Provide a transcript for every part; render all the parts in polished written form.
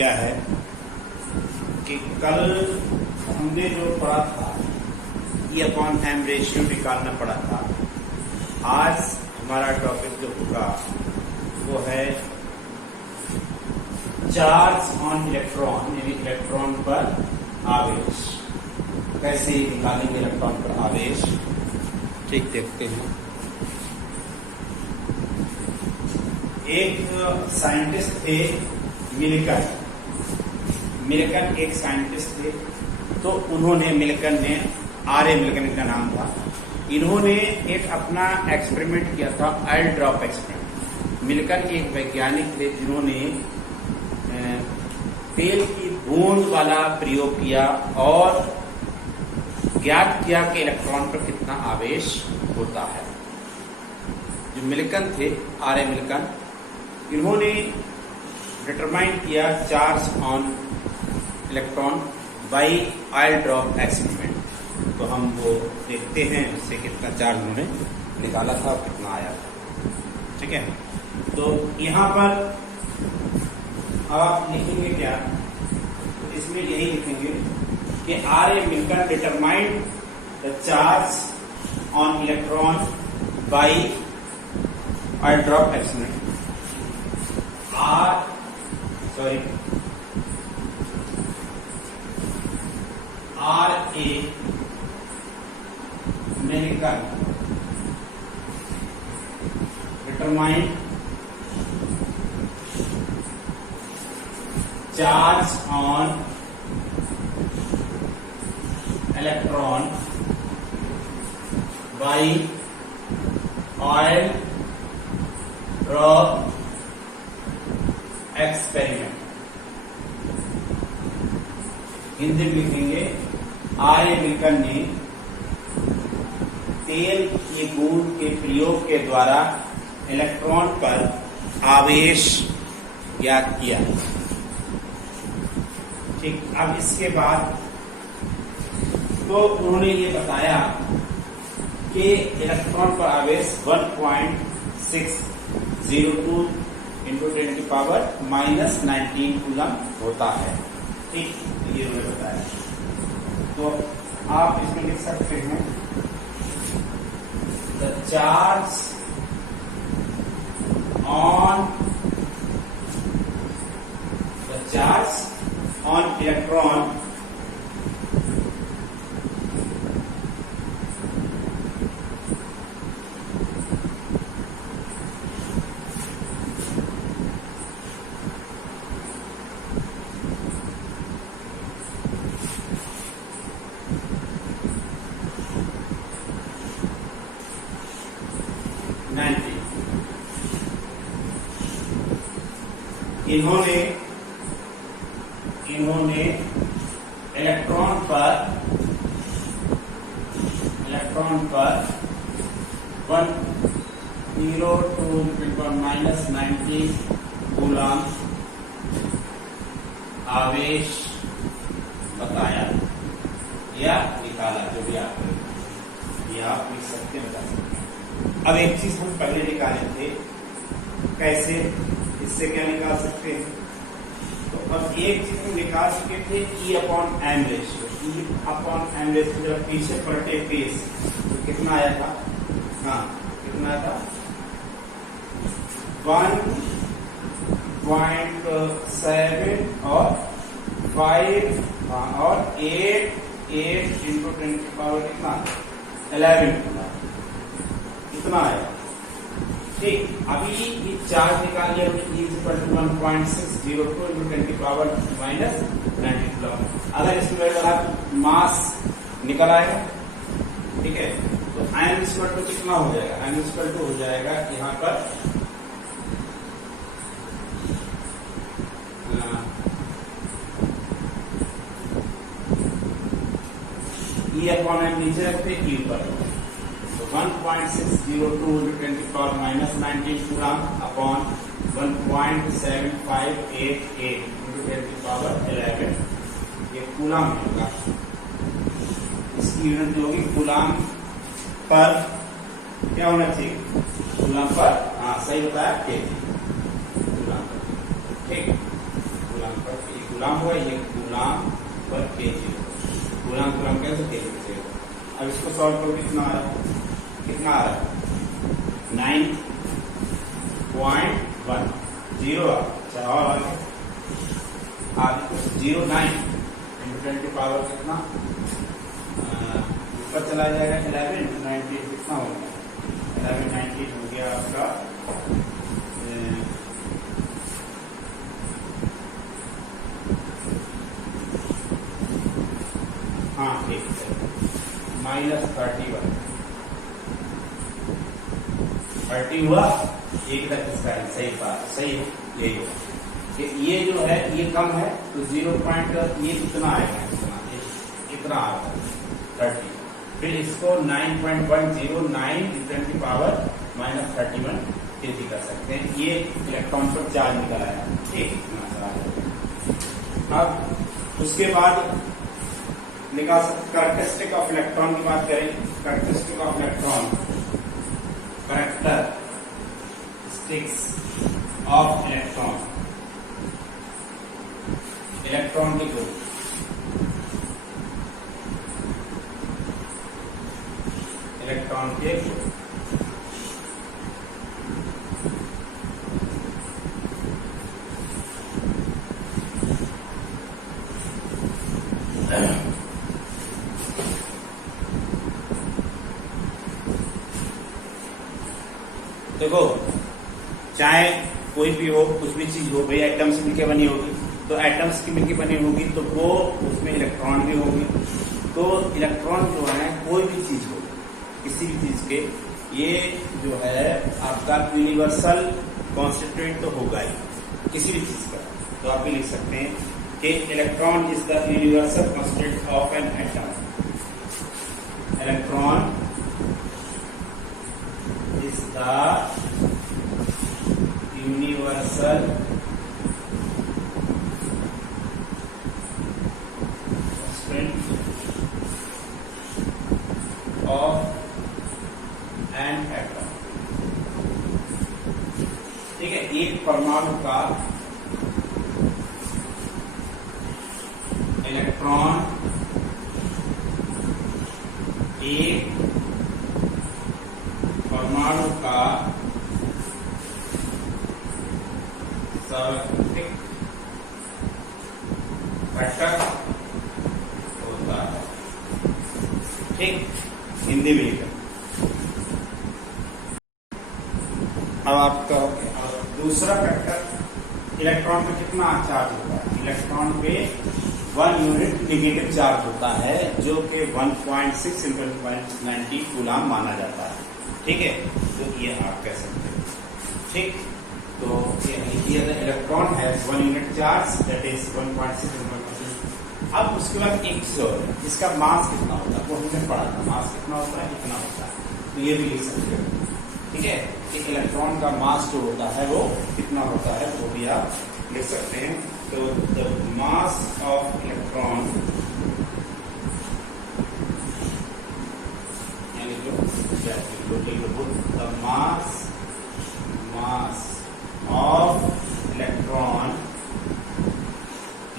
क्या है कि कल हमने जो पढ़ा था E/M रेशियो निकालना पड़ा था। आज हमारा टॉपिक जो होगा वो है चार्ज ऑन इलेक्ट्रॉन, यानी इलेक्ट्रॉन पर आवेश। कैसे निकालेंगे इलेक्ट्रॉन पर आवेश, ठीक देखते हैं। एक साइंटिस्ट थे मिल्कन एक साइंटिस्ट थे। तो उन्होंने मिल्कन ने R.A. मिल्कन का नाम था। इन्होंने एक अपना एक्सपेरिमेंट किया था, ऑयल ड्रॉप एक्सपेरिमेंट। मिल्कन एक वैज्ञानिक थे जिन्होंने तेल की बूंद वाला प्रयोग किया और ज्ञात किया कि इलेक्ट्रॉन पर कितना आवेश होता है। जो मिल्कन थे, R.A. मिल्कन, इन्होंने डिटरमाइन किया charge on electron by oil drop experiment. तो हम वो देखते हैं उससे कितना चार्ज उन्होंने निकाला था और कितना आया था। ठीक है, तो यहाँ पर आप लिखेंगे क्या, तो इसमें यही लिखेंगे कि R.A. Millikan determined the charge on electron by oil drop experiment. R.A. Millikan determine charge on electron by oil drop experiment। Hindi में लिखेंगे R.A. मिल्कन ने तेल की बूंद के प्रयोग के द्वारा इलेक्ट्रॉन पर आवेश ज्ञात किया। ठीक, अब इसके बाद तो उन्होंने ये बताया कि इलेक्ट्रॉन पर आवेश 1.602 × 10⁻⁻19 कूलम होता है। ठीक, ये उन्होंने बताया। तो आप इसमें लिख सकते हैं the charge on electron इन्होंने इलेक्ट्रॉन पर 102 × 10⁻⁻19 कूलम आवेश बताया या निकाला, जो भी आप लिख सकते हैं, बता सकते हैं। अब एक चीज हम पहले निकाले थे, कैसे, इससे क्या निकाल सकते हैं। तो अब एक चीज हम निकाल चुके थे E/M रेशियो। E/M रेशियो जब पीछे पलटे पेज तो कितना आया था, हाँ कितना था, 1.7 और 5 और 8 × 10⁻⁻ कितना 11 कितना आया। ठीक, अभी ये चार्ज निकाल लिया हमने, E 1.602 × 10⁻⁻19 कूलम। अगर इसमें अगर मास निकल आएगा, ठीक है, तो M = कितना हो जाएगा, M = हो जाएगा यहाँ पर E/M नीचे रखते E ऊपर। 1.602 × 10⁻⁻19 कूलम अपॉन 1.7588 × 10⁻11 ये कूलम होगा। इसकी यूनिट जो होगी कूलम पर क्या होना चाहिए, कूलम पर, हाँ सही बताया, केजी कूलम। ठीक, कूलम कूलाम पर, ये कूलाम हुआ, ये कूलाम पर केजी, कूलाम कूलाम कैसे केजी से। अब इसको सॉल्व करो, कितना आ रहा है, कितना आ रहा है 9.1 जीरो। अच्छा और आगे कुछ 09 इंटू 10 की पावर कितना ऊपर चला जाएगा, 11 इंटू 19 कितना हो गया, 11/19 हो गया आपका हाँ ठीक है -31 30 हुआ, एक तक इसका सही बात, सही है यही होगा। ये जो है ये कम है तो 0 पॉइंट ये कितना आएगा, इतना आएगा 30। फिर इसको 9.109 10 की पावर -31 केजी कर सकते हैं। ये इलेक्ट्रॉन पर चार्ज निकल आया, ठीक। अब उसके बाद निकाल सकते कैरेक्टरिस्टिक ऑफ इलेक्ट्रॉन की बात करें। Characteristic of electron, characteristics of electron, electron के गुण, इलेक्ट्रॉन के गुण। देखो चाहे कोई भी हो, कुछ भी चीज हो, भाई एटम से मिलकर बनी होगी, तो एटम्स की मिलकर बनी होगी तो वो उसमें इलेक्ट्रॉन भी होगी। तो इलेक्ट्रॉन जो है कोई भी चीज हो, किसी भी चीज के, ये जो है आपका यूनिवर्सल कॉन्स्टिट्यूएंट तो होगा ही किसी भी चीज का। तो आप भी लिख सकते हैं कि electron is the universal constituent of an atom. Electron is the universal constant of an atom। ठीक है, एक परमाणु का इलेक्ट्रॉन एक परमाणु का सार्वत्रिक घटक होता है। ठीक, हिंदी में लिखा। अब आपका दूसरा फैक्टर, इलेक्ट्रॉन पे कितना चार्ज होता है। इलेक्ट्रॉन पे 1 यूनिट नेगेटिव चार्ज होता है, जो कि 1.6 × 10⁻90 कूलाम माना जाता है। ठीक है, तो ये आप कह सकते हैं। ठीक, तो ये इलेक्ट्रॉन है 1 यूनिट चार्ज, दैट इज 1.6 × 10⁻90। अब उसके बाद एक और इसका मास कितना होता है, वो हमने पढ़ा था, मास कितना होता है, इतना होता है। तो ये भी लिख सकते हो। ठीक है, एक इलेक्ट्रॉन का मास जो होता है वो कितना होता है, वो भी आप लिख सकते हैं। तो द मास ऑफ इलेक्ट्रॉन, यानी जो the mass of electron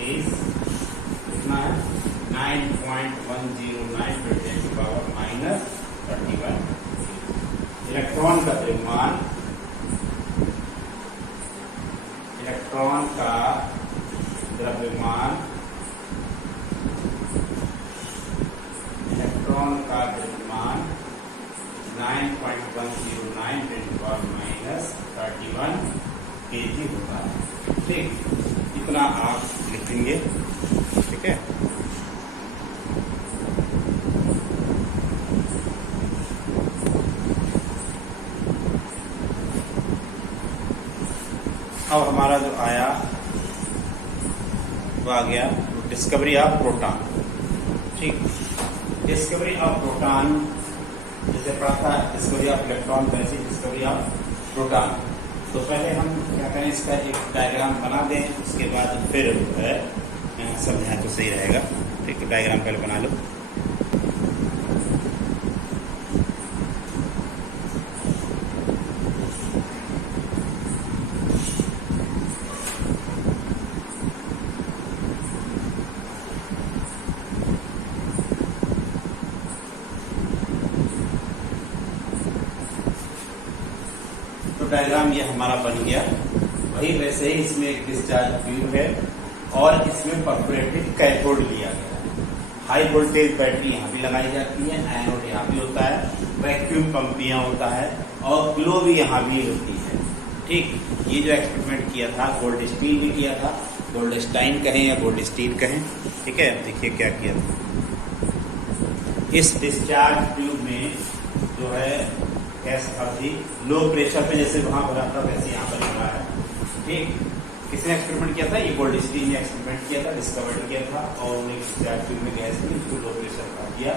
is कितना है 9.109 × 10⁻31। इलेक्ट्रॉन का द्रव्यमान, इलेक्ट्रॉन का द्रव्यमान, इलेक्ट्रॉन का द्रव्यमान 9.109 × 10⁻31 केजी होता है। ठीक, इतना आप लिखेंगे। ठीक है, अब हमारा जो आया वो आ गया डिस्कवरी ऑफ प्रोटॉन। ठीक, डिस्कवरी ऑफ प्रोटॉन जैसे पढ़ा था, डिस्कवरी ऑफ इलेक्ट्रॉन, वैसे डिस्कवरी ऑफ प्रोटॉन। तो पहले हम क्या करें, इसका एक डायग्राम बना दें, उसके बाद फिर है समझाएं तो सही रहेगा। ठीक है, डायग्राम पहले बना लो। तो डायग्राम ये हमारा बन गया। वही वैसे ही इसमें एक डिस्चार्ज ट्यूब है और इसमें परफोरेटेड कैथोड लिया गया है। हाई वोल्टेज बैटरी यहाँ भी लगाई जाती है, एनोड यहाँ भी होता है, वैक्यूम पंप यहाँ होता है और ग्लो भी यहाँ भी होती है। ठीक, ये जो एक्सपेरिमेंट किया था गोल्डस्टीन ने किया था, गोल्डस्टाइन कहें या गोल्डस्टीन कहें। ठीक है, देखिए क्या किया था। इस डिस्चार्ज ट्यूब में जो है गैस थी लो प्रेशर पे, जैसे वहां भरा था वैसे यहाँ पर भरा है। ठीक, किसने एक्सपेरिमेंट किया था? ये गोल्डस्टीन ने एक्सपेरिमेंट किया था, डिस्कवर्ड किया था और उन्हें डिस्चार्ज ट्यूब में गैस दी, उसको लो प्रेशर पर किया।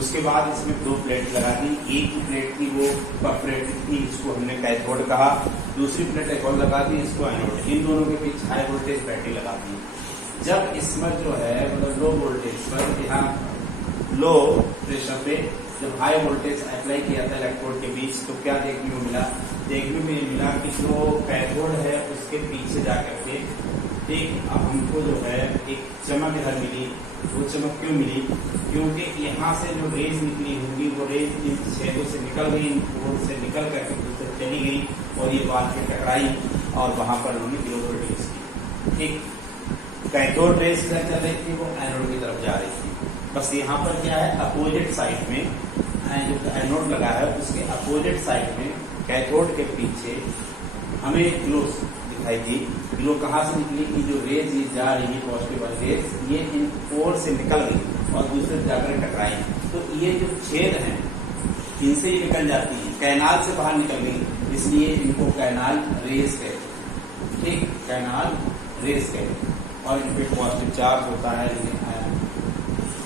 उसके बाद इसमें 2 प्लेट लगा दी। एक ही प्लेट थी वो परफोरेटेड थी, इसको हमने कैथोड कहा। दूसरी प्लेट एक और लगा दी, इसको एनोड। इन दोनों के बीच हाई वोल्टेज बैटरी लगा दी। जब इसमें जो है मतलब लो वोल्टेज पर, यहाँ लो प्रेशर पे जब हाई वोल्टेज अप्लाई किया था इलेक्ट्रोड के बीच, तो क्या देखने को मिला? देखने में मिला कि जो कैथोड है उसके पीछे जाकर के ठीक हमको जो है एक चमक इधर मिली। वो चमक क्यों मिली? क्योंकि यहाँ से जो रेज निकली होंगी वो रेज इन छेदों से निकल गई, इन पोल से निकल करके दूसरे चली गई और ये बाल पे टकराई और वहां पर उन्होंने ग्लो प्रोड्यूस की। ठीक, कैथोड रेज किधर चल रही थी? वो एनोड की तरफ जा रही थी। बस यहाँ पर क्या है, अपोजिट साइड में जो एनोड लगा है उसके अपोजिट साइड में कैथोड के पीछे हमें ग्लो दिखाई दी। ग्लो कहाँ से निकली? कि जो रेज ये जा रही है पॉजिटिव वाली रेज, ये इन पोल से निकल गई और दूसरे जाकर टकराई। तो ये जो छेद हैं इनसे ही निकल जाती है, कैनाल से बाहर निकल गई, इसलिए इनको कैनाल रेज कहते हैं। ठीक, कैनाल रेज कहते हैं और इन पे पॉजिटिव चार्ज होता है,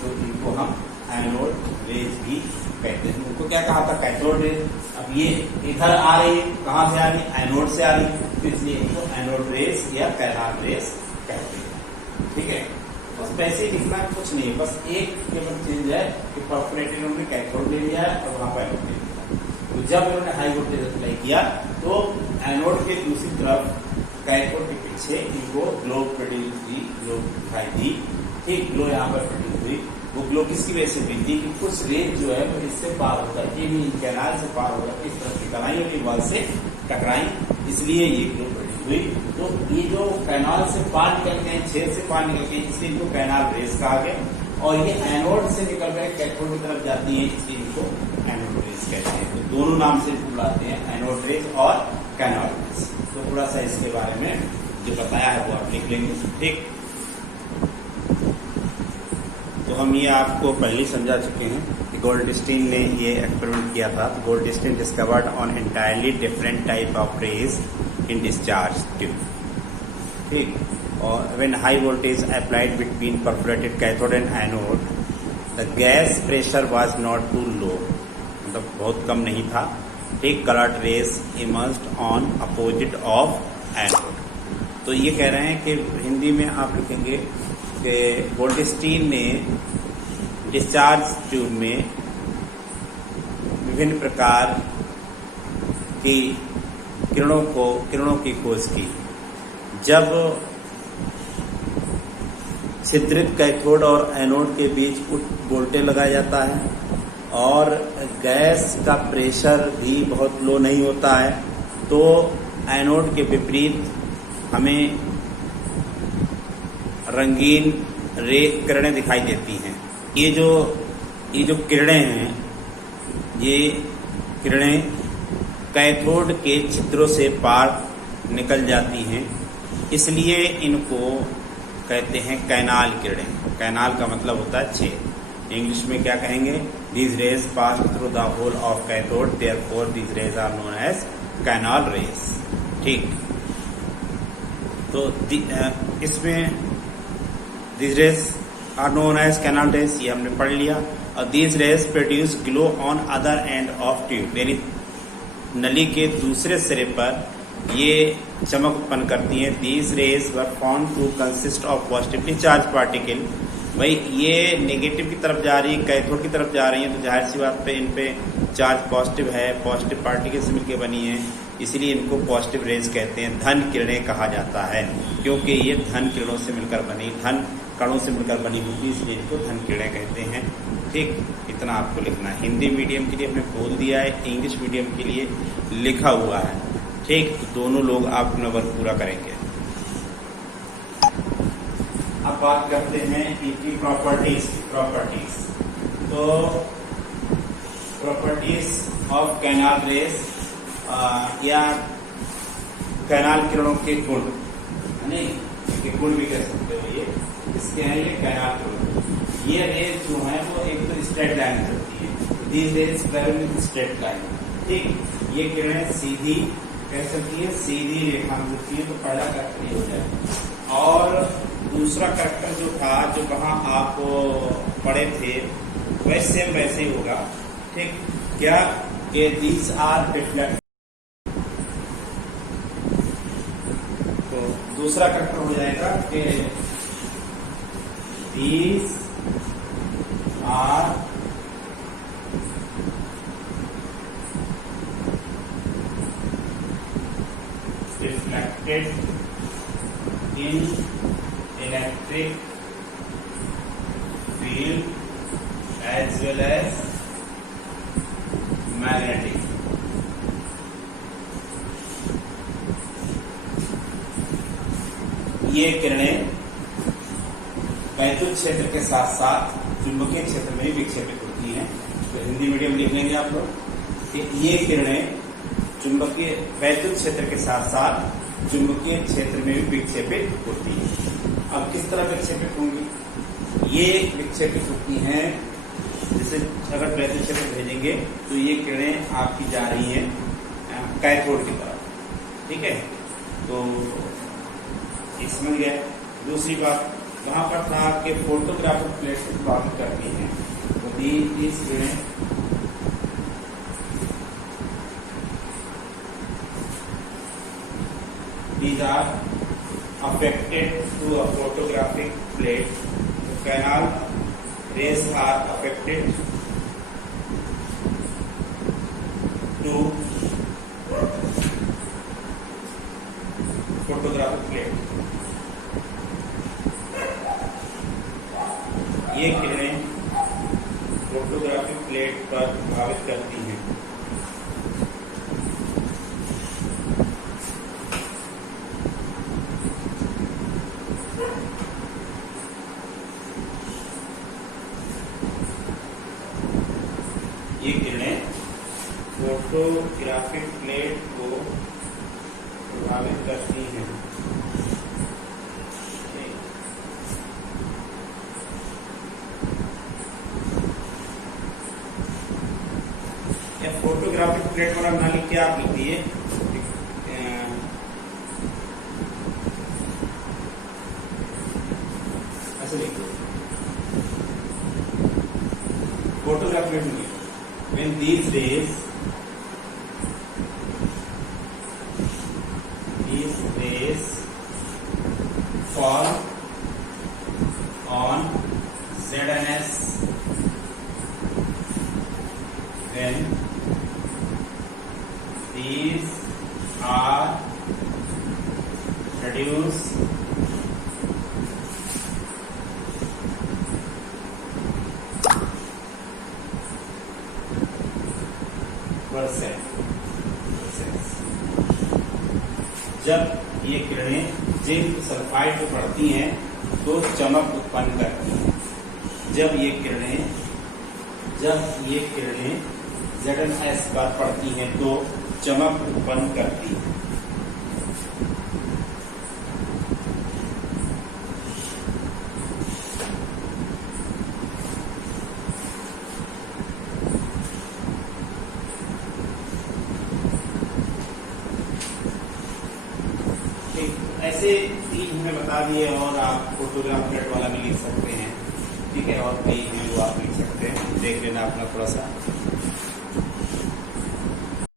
तो इनको हम एनोड रेज भी कहते हैं। उनको क्या कहा था? Cathode rays. अब ये इधर आ रही है, कहाँ से आ रही है? एनोड से आ रही है, तो इसलिए इनको एनोड रेज या कैनाल रेज कहते हैं। ठीक है, बस वैसे ही लिखना कुछ नहीं, बस एक केवल चेंज है कि परफोरेटेड उन्होंने कैथोड ले लिया है और वहां पर एनोड ले लिया। तो जब उन्होंने हाई वोल्टेज अप्लाई किया तो एनोड के दूसरी तरफ कैथोड के पीछे इनको ग्लो प्रोड्यूस हुई, ग्लो दिखाई दी। ठीक, ग्लो यहाँ पर प्रोड्यूस हुई। वो ग्लो किसकी वजह से मिलती कि कुछ रेज जो है वो इससे पार होकर के भी कैनाल से पार होकर इस तरफ निकल आई और ये वॉल से टकराई, इसलिए ये ग्लो प्रोड्यूस हुई। तो ये जो कैनाल से पार निकल गए, छेद से पार निकल गए, इसलिए इनको कैनाल रेज कहा गया। और ये एनोड से निकल कर कैथोड की तरफ जाती है, इसलिए इनको एनोड रेज कहते हैं। तो दोनों नाम से बुलाते हैं, एनोड रेज और कैनाल रेज। तो थोड़ा सा इसके बारे में जो बताया है वो आप लिख लेंगे। ठीक, तो हम ये आपको पहले समझा चुके हैं कि गोल्डस्टीन ने ये एक्सपेरिमेंट किया था। तो Goldstein discovered on entirely different type of rays in discharge tube. ठीक, और when high voltage applied between perforated cathode and anode the gas pressure was not too low, मतलब बहुत कम नहीं था। ठीक, coloured rays emerged on opposite of anode. तो ये कह रहे हैं कि हिंदी में आप लिखेंगे कि गोल्डस्टीन ने डिस्चार्ज ट्यूब में विभिन्न प्रकार की किरणों की खोज की। जब छिद्रित कैथोड और एनोड के बीच वोल्टेज लगाया जाता है और गैस का प्रेशर भी बहुत लो नहीं होता है, तो एनोड के विपरीत हमें रंगीन किरणें दिखाई देती हैं। ये जो किरणें हैं, ये किरणें कैथोड के छिद्रों से पार निकल जाती हैं, इसलिए इनको कहते हैं कैनाल किरणें। कैनाल का मतलब होता है छेद। इंग्लिश में क्या कहेंगे? These rays pass through the hole of cathode, therefore these rays are known as canal rays. ठीक, तो इसमें these rays are known as canal rays, ये हमने पढ़ लिया। और these rays produce glow on other end of tube, यानी नली के दूसरे सिरे पर ये चमक उत्पन्न करती हैं। These rays were found to consist of positively charged particle। भाई ये नेगेटिव की तरफ जा रही है, कैथोड की तरफ जा रही है, तो जाहिर सी बात पे इन पे चार्ज पॉजिटिव है, पॉजिटिव पार्टिकल से मिलकर बनी है, इसलिए इनको पॉजिटिव रेज कहते हैं। धन किरणें कहा जाता है क्योंकि ये धन किरणों से मिलकर बनी, धन कणों से मिलकर बनी होती है, इसलिए इनको धन किरणें कहते हैं। ठीक, इतना आपको लिखना है। हिंदी मीडियम के लिए हमने बोल दिया है, इंग्लिश मीडियम के लिए लिखा हुआ है। ठीक, तो दोनों लोग आप अपना वर्क पूरा करेंगे। अब बात करते हैं इनकी प्रॉपर्टीज। तो प्रॉपर्टीज ऑफ कैनाल रेस या कैनाल किरणों के गुण, नहीं के गुण भी कह सकते हो, ये इसके हैं ये कैनाल किरण। ये रेस जो है वो एक तो स्ट्रेट लाइन चलती है, these rays travel with straight line. ठीक, ये किरणें सीधी कैसे चलती है, सीधी रेखा में चलती है। तो पहला कैरेक्टर ये हो जाएगा। और दूसरा कैरेक्टर जो था, जो वहां आप पढ़े थे, वैसे ही होगा। ठीक, क्या कि दीज आर रिफ्लेक्ट। तो दूसरा कैरेक्टर हो जाएगा कि these are reflected in electric field as well as magnetic। ये किरणें वैद्युत क्षेत्र के साथ साथ चुंबकीय क्षेत्र में भी विक्षेपित होती हैं। तो हिंदी मीडियम लिख लेंगे आप लोग कि ये किरणें चुंबकीय वैद्युत क्षेत्र के साथ साथ चुंबकीय क्षेत्र में भी विक्षेपित होती है। अब किस तरह विक्षेपित होंगी? ये विक्षेपित होती हैं, जैसे अगर वैद्युत क्षेत्र भेजेंगे तो ये किरणें आपकी जा रही हैं कैथोड की तरफ। ठीक है, तो इसमें गया। दूसरी बात वहां पर था कि फोटोग्राफिक प्लेट से प्रभावित करती हैं। तो इस किरणें these are affected to a photographic plate. The canal rays are affected to photographic plate. ये किरणें फोटोग्राफिक प्लेट पर प्रभावित करती हैं। ये किरणें फोटोग्राफिक प्लेट को प्रभावित करती हैं। या फोटोग्राफिक प्लेट वाला ना लिख के आप लिखिए ऐसे लिखिए फोटोग्राफिक प्लेट में when these rays fall on ZNS, then these are reduced percent। जब ये किरणें जिंक सल्फाइड पर पड़ती हैं तो चमक उत्पन्न करती हैं। जब ये किरणें ZNS पर पड़ती हैं तो चमक उत्पन्न करती हैं। ऐसे तीन हमने बता दिए, और आप फोटोग्राफ प्लेट वाला भी लिख सकते हैं। ठीक है, और कई हैं वो आप लिख सकते हैं, देख लेना अपना थोड़ा सा।